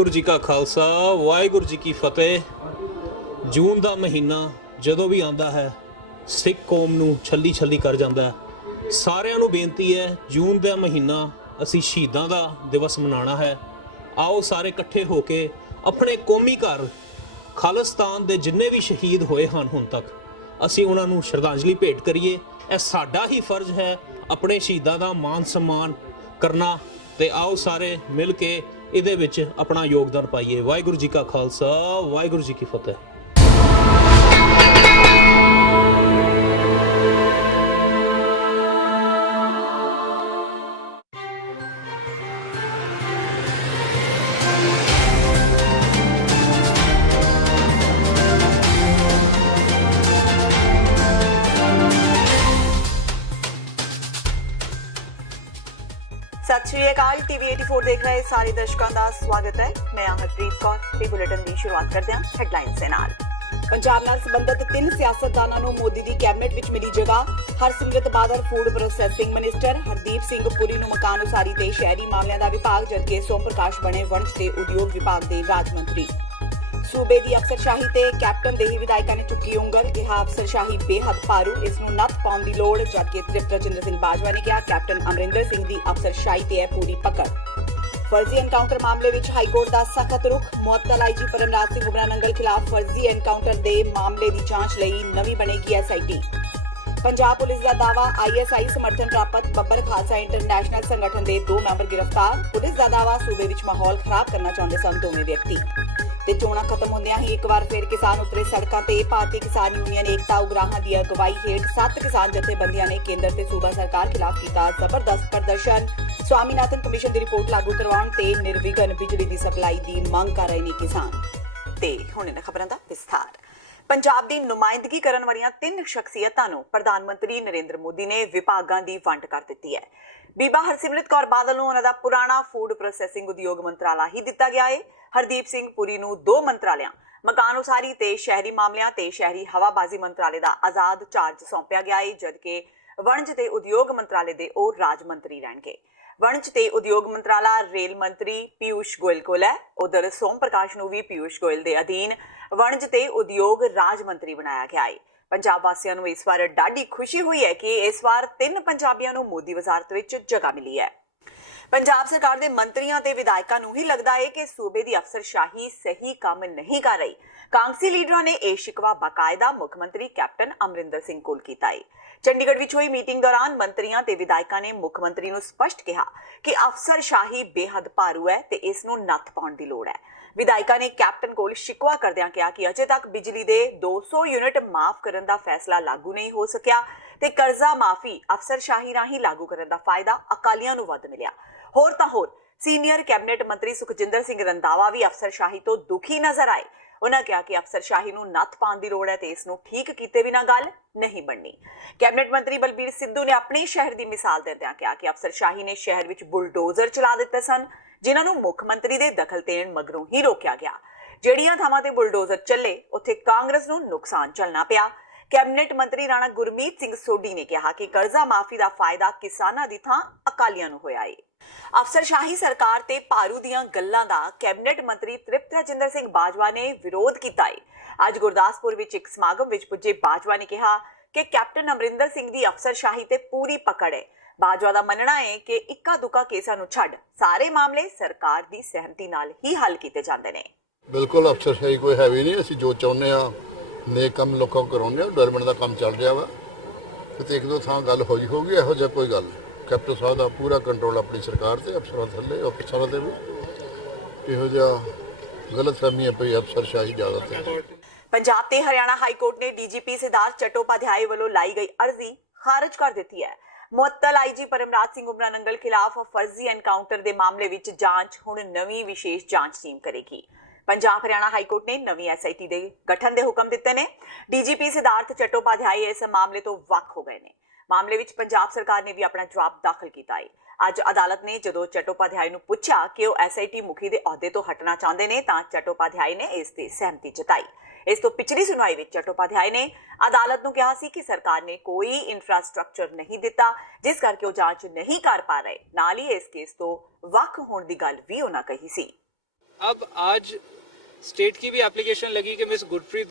ਵਾਹਿਗੁਰੂ ਜੀ ਕਾ ਖਾਲਸਾ ਵਾਹਿਗੁਰੂ ਜੀ ਕੀ ਫਤਿਹ। ਜੂਨ ਦਾ ਮਹੀਨਾ ਜਦੋਂ ਵੀ ਆਉਂਦਾ ਹੈ ਸਿੱਖ ਕੌਮ ਨੂੰ ਛੱਲੀ ਛੱਲੀ ਕਰ ਜਾਂਦਾ ਹੈ। ਸਾਰਿਆਂ ਨੂੰ ਬੇਨਤੀ ਹੈ, ਜੂਨ ਦਾ ਮਹੀਨਾ ਅਸੀਂ ਸ਼ਹੀਦਾਂ ਦਾ ਦਿਵਸ ਮਨਾਉਣਾ ਹੈ। ਆਓ ਸਾਰੇ ਇਕੱਠੇ ਹੋ ਕੇ ਆਪਣੇ ਕੌਮੀ ਘਰ ਖਾਲਿਸਤਾਨ ਦੇ ਜਿੰਨੇ ਵੀ ਸ਼ਹੀਦ ਹੋਏ ਹਨ ਹੁਣ ਤੱਕ, ਅਸੀਂ ਉਹਨਾਂ ਨੂੰ ਸ਼ਰਧਾਂਜਲੀ ਭੇਟ ਕਰੀਏ। ਇਹ ਸਾਡਾ ਹੀ ਫਰਜ਼ ਹੈ ਆਪਣੇ ਸ਼ਹੀਦਾਂ ਦਾ ਮਾਨ ਸਨਮਾਨ ਕਰਨਾ, ਤੇ ਆਓ ਸਾਰੇ ਮਿਲ ਕੇ ਇਹਦੇ ਵਿੱਚ ਆਪਣਾ ਯੋਗਦਾਨ ਪਾਈਏ। ਵਾਹਿਗੁਰੂ ਜੀ ਕਾ ਖਾਲਸਾ ਵਾਹਿਗੁਰੂ ਜੀ ਕੀ ਫਤਿਹ। सत श्री अकाल। टीवी 84 देख रहे सारे दर्शकों का स्वागत है। मैं हरप्रीत कौर ते बुलेटिन की शुरुआत करते हैं हेडलाइंस दे नाल। पंजाब नाल संबंधित 3 सियासतदानां नूं मोदी दी कैबिनेट विच मिली जगह। हरसिमरत बादल food processing minister, Hardeep Singh Puri नूं मकान उसारी ते शहरी मामलिਆਂ ਦਾ विभाग, जबकि सोम प्रकाश बने वणज ते उद्योग विभाग दे राज मंत्री। सूबे की अफसरशाही ते कैप्टन देही विधायकों ने चुकी उंगल, कहा अफसरशाही बेहद भारू, इसनूं नत्थ पाउण दी लोड़। जबकि तृप्त रजिंदर सिंह बाजवा ने कहा कैप्टन अमरिंदर सिंह की अफसरशाही ते है पूरी पकड़। फर्जी एनकाउंटर मामले विच हाईकोर्ट का सख्त रुख। मुअत्तल आईजी परमराज सिंह उमरा नंगल खिलाफ फर्जी एनकाउंटर के मामले की जांच लई नवीं बनेगी SIT। पंजाब पुलिस का दावा ISI समर्थन प्राप्त। बब्बर खालसा इंटरनैशनल संगठन के 2 मैंबर गिरफ्तार। पुलिस का दावा सूबे विच माहौल खराब करना चाहते सन दोवें व्यक्ति। ते चोणां खत्म होंदियां ही एक बार फिर किसान उतरे सड़कों ते। भारतीय किसान यूनियन एकता उगराहां दी अगवाई हेठ 7 किसान जथेबंदियां ने केंद्र ते सूबा सरकार खिलाफ कीता जबरदस्त प्रदर्शन। स्वामीनाथन कमीशन की रिपोर्ट लागू करवाउण ते निर्विघन बिजली की सप्लाई की मंग कर रहे ने किसान। ते हुण इन्हां खबरां दा विस्तार। पंजाब की नुमाइंदगी करन वालियां 3 शख्सियतां नूं प्रधानमंत्री नरेंद्र मोदी ने विभागां दी वंड कर दित्ती है। बीबा हरसिमरत कौर बादल नूं उन्हां दा पुराना फूड प्रोसैसिंग उद्योग मंत्राला ही दिता गया है। हरदीप सिंह पुरी नूं 2 मंत्रालियां मकान उसारी ते शहरी मामलियां ते शहरी हवाबाजी मंत्राले दा आजाद चार्ज सौंपिया गया है, जबकि वणज ते उद्योग मंत्राले दे ओ राज मंत्री रहणगे। वणज ते उद्योग मंत्राला रेल मंत्री पीयूष गोयल कोल है। उधर सोम प्रकाश नूं भी पीयूष गोयल दे अधीन वणज ते उद्योग राज मंत्री बनाया गया है। पंजाब वासियों नूं इस बार डाढी खुशी हुई है कि इस बार 3 पंजाबियों नूं मोदी वजारत विच जगह मिली है। पंजाब सरकार के मंत्रियों ते विधायकों नूं ही लगता है कि सूबे की अफसरशाही सही काम नहीं कर रही। कांग्रेसी लीडरों ने यह शिकवा बाकायदा मुख्यमंत्री कैप्टन अमरिंदर सिंह कोल कीता है। चंडीगढ़ विच हुई मीटिंग दौरान मंत्रियों ते विधायकों ने मुख्यमंत्री नूं स्पष्ट कहा कि अफसरशाही बेहद भारू है ते इस नूं नत्थ पाउण दी लोड़ है। विधायकों ने कैप्टन कोल शिकवा करदिआं कहा कि अजे तक बिजली दे 200 यूनिट माफ करन दा फैसला लागू नहीं हो सकिया ते कर्जा माफी अफसरशाही राहीं लागू करन दा फायदा अकालियां नूं वध मिलिया। होर तां होर सीनियर कैबिनेट मंत्री सुखजिंदर सिंह रंधावा भी अफसरशाही तो दुखी नजर आए। उन्होंने कहा कि अफसरशाही नूं नत्थ पाउण दी लोड़ है ते इस नूं ठीक कीते बिना गल नहीं बननी। कैबिनेट मंत्री बलबीर सिद्धू ने अपने शहर की मिसाल दिंदिआं कहा कि अफसरशाही ने शहर विच बुलडोजर चला दित्ते सन, जिन्हां नूं मुख मंत्री दे दखल देण मगरों ही रोकिया गया। ਜਿਹੜੀਆਂ ਥਾਵਾਂ ਤੇ बुलडोजर ਚੱਲੇ ਉੱਥੇ कांग्रेस ਨੂੰ नुकसान झलना ਪਿਆ। कैबिनेट मंत्री राणा गुरमीत सिंह सोढी ने कहा कि कर्जा माफी का फायदा किसानां दी थां अकालियां नूं होया है। अफसरशाही सरकार ते भारू दीआं गल्लां दा कैबिनेट मंत्री तृप्त रजिंदर सिंह बाजवा ने विरोध कीता है। अज गुरदासपुर विच एक समागम विच पुजे बाजवा ने कहा कि कैप्टन अमरिंदर सिंह दी अफसरशाही ते पूरी पकड़ है। बाजवा दा मनना है कि इक्का दुक्का केसां नूं छड्ड सारे मामले सरकार दी सहमति नाल ही हल कीते जांदे ने। बिल्कुल अफसरशाही कोई है भी नहीं। असीं जो चाहुंदे आ नेक काम लोगों को कराउने डेवलपमेंट का काम चल रहा वा तो एक दो थां गल होई होगी, इहो जिहा कोई गल कैप्टन साहब का पूरा कंट्रोल अपनी सरकार से अफसरों थले अफसरों से भी इहो जिहा गलतफहमी है पई अफसरशाही ज़्यादा। पंजाब ते हरियाणा हाईकोर्ट ने DGP सिद्धार्थ चट्टोपाध्याय वालों लाई गई अर्जी खारिज कर दी है। मुअत्तल IG परमराज सिंह उमरा नंगल खिलाफ फर्जी एनकाउंटर के मामले विच जांच हुण नवीं विशेष जांच टीम करेगी। पंजाब हरियाणा हाईकोर्ट ने नवीं SIT के गठन के हुक्म दिते ने। DGP सिद्धार्थ चट्टोपाध्याय इस मामले तो वख हो गए ने। मामले विच पंजाब सरकार ने भी अपना जवाब दाखिल किया है। अज अदालत ने जदों चट्टोपाध्याय नूं पुछया कि वह SIT मुखी के अहुदे तो हटना चाहते हैं तां चट्टोपाध्याय ने इसकी सहमति जताई। इस तो पिछली सुनवाई विच चट्टोपाध्याय ने अदालत नूं कहा सी कि सरकार ने कोई इंफ्रास्ट्रक्चर नहीं दिता, जिस करके वो जांच नहीं कर पा रहे। नाल ही इस केस तो वख होण दी गल भी उन्हां कही सी। अब आज स्टेट की भी एप्लीकेशन लगी कि मिस गुरप्रीत